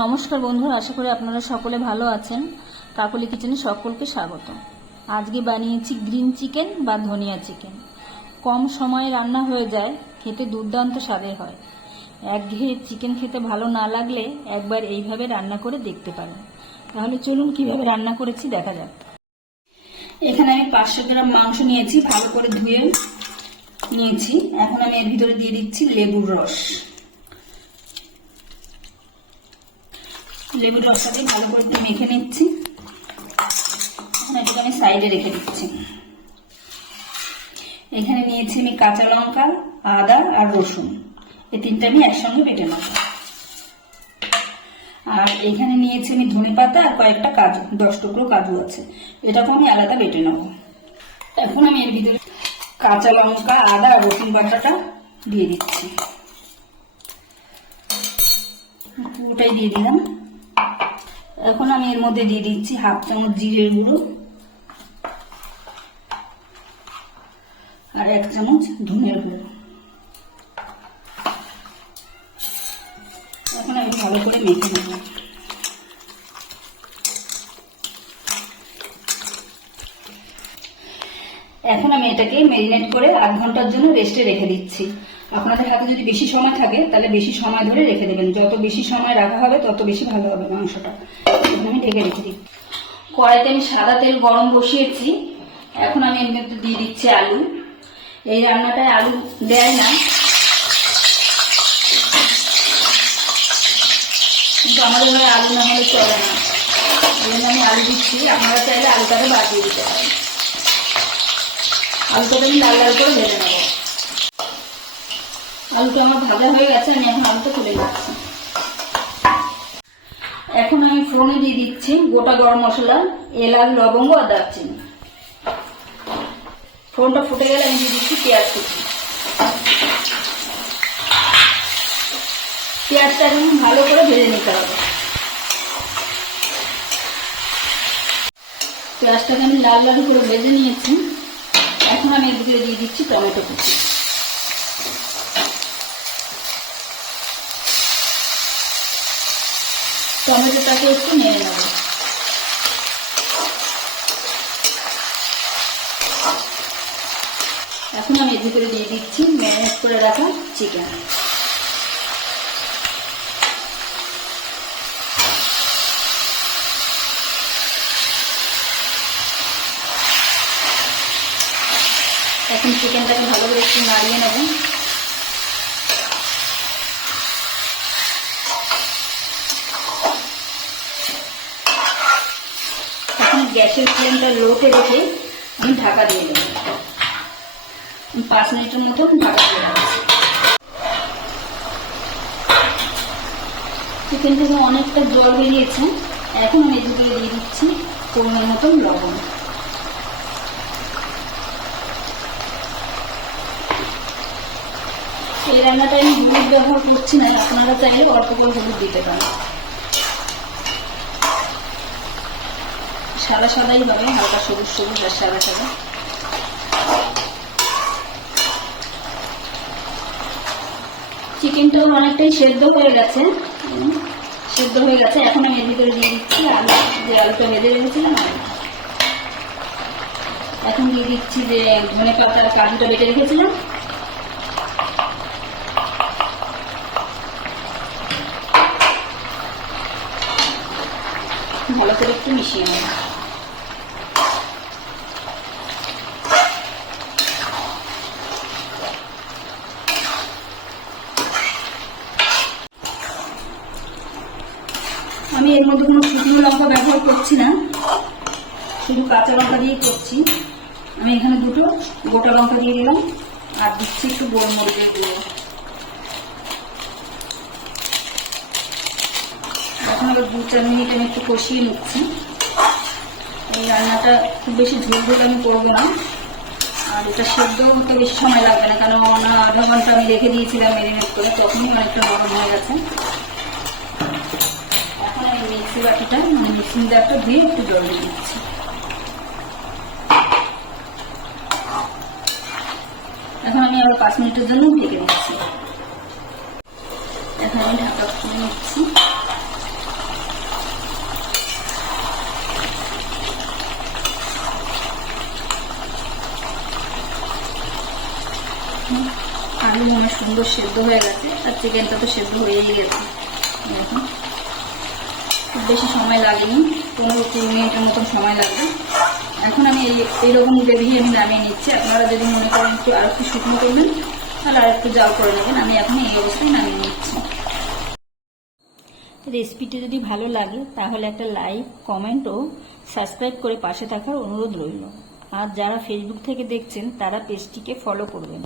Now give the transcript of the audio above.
নমস্কার বন্ধুরা, আশা করি আপনারা সকলে ভালো আছেন। কাকলি কিচেনে সকলকে স্বাগত। আজকে বানিয়েছি গ্রিন চিকেন বা ধনিয়া চিকেন। কম সময়ে রান্না হয়ে যায়, খেতে দুর্দান্ত স্বাদের হয়। একঘেয়ে চিকেন খেতে ভালো না লাগলে একবার এইভাবে রান্না করে দেখতে পারেন। তাহলে চলুন কিভাবে রান্না করেছি দেখা যাক। এখানে আমি 500 গ্রাম মাংস নিয়েছি, ভালো করে ধুয়ে নিয়েছি। এখন আমি এর ভিতরে দিয়ে দিচ্ছি লেবুর রস। লেবুর রসটাকে ভালো করে মেখে নিচ্ছি। এখন এটাকে আমি সাইডে রেখে দিচ্ছি। এখানে নিয়েছি আমি কাঁচা লঙ্কা, আদা আর রসুন, এই তিনটা আমি একসঙ্গে বেটে নেব। আর এখানে নিয়েছি আমি ধনেপাতা আর কয়েকটা কাজু, 10 টুকরো কাজু আছে, এটাকে আমি আলাদা বেটে নেব। এখন আমি এর ভিতরে কাঁচা লঙ্কা, আদা আর রসুন বাটাটা দিয়ে দিচ্ছি। পুরোটাই দিয়ে দিলাম। এখন আমি এর মধ্যে দিয়ে দিচ্ছি 1/2 চামচ জিরের গুঁড়ো আর 1 চামচ ধনের গুঁড়ো। এখন আমি ভালো করে মেখে নেব। এখন আমি এটাকে ম্যারিনেট করে 8 ঘন্টার জন্য রেস্টে রেখে দিচ্ছি। আপনাদের হাতে যদি বেশি সময় থাকে তাহলে বেশি সময় ধরে রেখে দেবেন। যত বেশি সময় রাখা হবে তত বেশি ভালো হবে মাংসটা। এখন আমি ঢেকে রেখে দিই। কড়াইতে আমি সাদা তেল গরম বসিয়েছি। এখন আমি এর মধ্যে দিয়ে দিচ্ছি আলু। এই রান্নাটায় আলু দেয় না, কিন্তু আমাদের ঘরে আলু না হলে চলে না, এই জন্য আমি আলু দিচ্ছি। আপনারা চাইলে আলুটাকে বাদ দিয়ে দিতে পারেন। আলুটাকে আমি লাল লাল করে ভেজে নেব। আলুটা আমার ভাজা হয়ে গেছে, আমি এখন আলুটা তুলে দিচ্ছি। এখন আমি ফোড়নে দিয়ে দিচ্ছি গোটা গরম মশলা, এলাচ, লবঙ্গ আর দারচিনি। ফোড়নটা ফুটে গেলে আমি দিয়ে দিচ্ছি পেঁয়াজ কুচি। পেঁয়াজটা এখন ভালো করে ভেজে নিতে হবে। পেঁয়াজটাকে আমি লাল লাল করে ভেজে নিয়েছি। এখন আমি এর ভিতরে দিয়ে দিচ্ছি টমেটো কুচি। টমেটোটাকে একটু নেড়ে নেব। এখন আমি এর ভিতরে দিয়ে দিচ্ছি ম্যারিনেট করে রাখা চিকেন। এখন চিকেনটাকে ভালো করে একটু নাড়িয়ে নেব। এখন গ্যাসের ফ্লেমটা লোতে রেখে আমি ঢাকা দিয়ে দেবো। 5 মিনিটের মতো ঢাকা দিয়ে দেবো। চিকেন থেকে অনেকটা জল বেরিয়েছে। এখন আমি এদিকে দিয়ে দিচ্ছি পরিমাণ মতো লবণ। এই রান্নাটা আমি হলুদ ব্যবহার করছি না, আপনারা চাইলে অল্প করে হলুদ দিতে পারেন। সাদা সাদাই হবে, হালকা সবুজ সবুজ আর সাদা সাদা। চিকেনটাও অনেকটাই সেদ্ধ হয়ে গেছে। এখন আমি এর ভিতরে দিয়ে দিচ্ছি আলু, যে আলুটা ভেজে রেখেছিলাম। এখন দিয়ে দিচ্ছি যে ধনেপাতা আর কাজুটা বেটে রেখেছিলাম। ভালো করে একটু মিশিয়ে নেব। আমি এর মধ্যে কোনো শুকনো লঙ্কা ব্যবহার করছি না, শুধু কাঁচা লঙ্কা দিয়ে করছি। আমি এখানে 2টো গোটা লঙ্কা দিয়ে দিলাম আর দিচ্ছি একটু গোলমরিচের গুঁড়ো। এখন আবার 2-4 মিনিট আমি একটু কষিয়ে নিচ্ছি। এই রান্নাটা খুব বেশি ঝোল ঝোল আমি করবো না, আর এটা সেদ্ধ হতে বেশি সময় লাগবে না, কারণ আধা ঘন্টা আমি রেখে দিয়েছিলাম ম্যারিনেট করে, তখনই অনেকটা নরম হয়ে গেছে। এখন আমি মিক্সি বাটিটা মিক্সিং জারটা দিয়ে একটু জল দিয়ে দিচ্ছি। এখন আমি আরো 5 মিনিটের জন্য ঢেকে দিচ্ছি। এখন আমি ঢাকা খুলে নিচ্ছি। দেখুন আলু আমার সুন্দর সেদ্ধ হয়ে গেছে, আর চিকেনটা তো সেদ্ধ হয়েই গেছে। দেখুন খুব বেশি সময় লাগেনি, 15-20 মিনিটের মতন সময় লাগবে। এখন আমি এইরকম গ্রেভি আমি নামিয়ে নিচ্ছি। আপনারা যদি মনে করেন একটু আর একটু শুকনো করবেন তাহলে আর একটু জাল করে নেবেন। আমি এখন এই অবস্থায় নামিয়ে নিচ্ছি। রেসিপিটি যদি ভালো লাগে তাহলে একটা লাইক, কমেন্ট ও সাবস্ক্রাইব করে পাশে থাকার অনুরোধ রইল। আর যারা ফেসবুক থেকে দেখছেন তারা পেজটিকে ফলো করবেন।